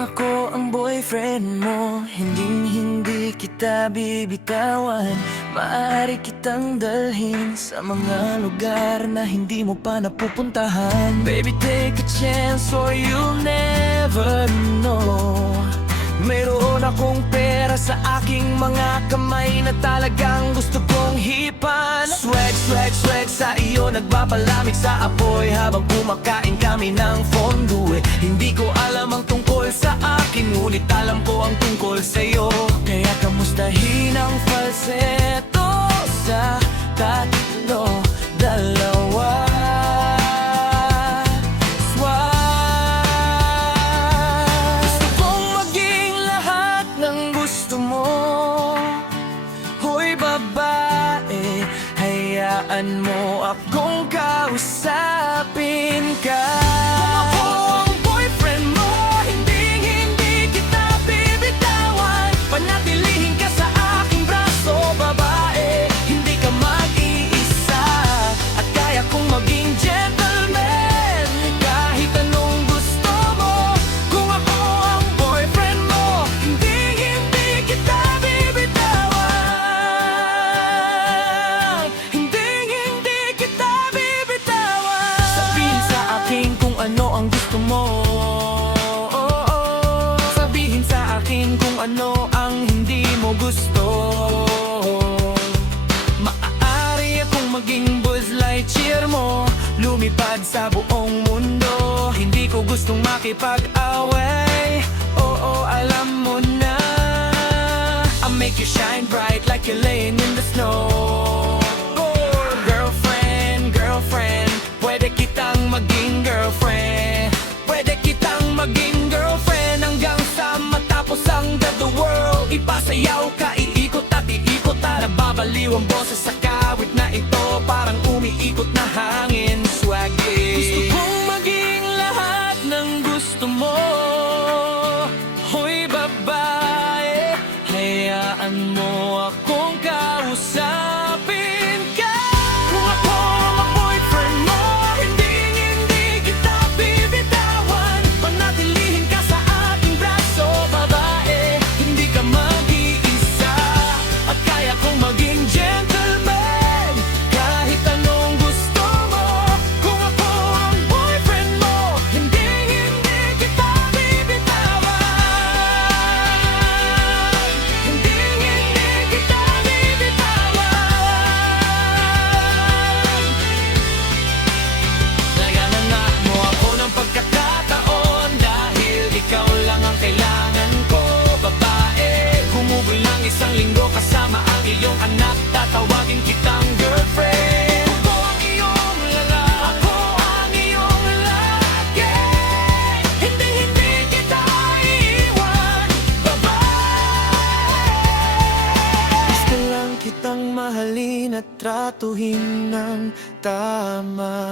ako ang boyfriend mo, hindi kita bibitawan. Maaari kitang dalhin sa mga lugar na hindi mo pa napupuntahan. Baby, take a chance or you'll never know. Mayroon akong pera sa aking mga kamay na talagang gusto kong hipan. Swag, swag, swag sa iyo, nagpapalamig sa apoy habang kumakain kami ng fondue. Hindi ko alam ang tungkol sa akin, ngunit alam ko ang tungkol sa'yo. Kaya kamustahin ang falsetto sa tatlo, dalawa. Hayaan mo akong kausapin ka. Kung ako ang boyfriend mo, hindi kita bibitawan. Panatilihin ka sa aking braso, babae. Hindi ka mag-iisa at kaya kong maging gentleman kahit anong gusto mo. Kung ako ang boyfriend mo, hindi kita ano ang gusto mo. Sabihin sa akin kung ano ang hindi mo gusto. Maaari akong maging Buzz Lightyear mo, lumipad sa buong mundo. Hindi ko gustong makipag-away, oo, alam mo na. I'll make you shine bright like you're laying in the snow. Pwede kitang maging girlfriend, pwede kitang maging girlfriend hanggang sa matapos ang the world. Ipasayaw ka, iikot at nababaliw ang boses sa kawit na ito, parang umiikot na hangin. Swaggy, gusto kong maging lahat ng gusto mo. Hoy babae, hayaan mo akong kausapin ka. Kung ako ang boyfriend mo, isang linggo kasama ang iyong anak, tatawagin kitang girlfriend. Ako ang iyong lalaki, ako ang iyong lalaki. Hindi kita iiwan, babae. Gusto lang kitang mahalin at tratuhin ng tama.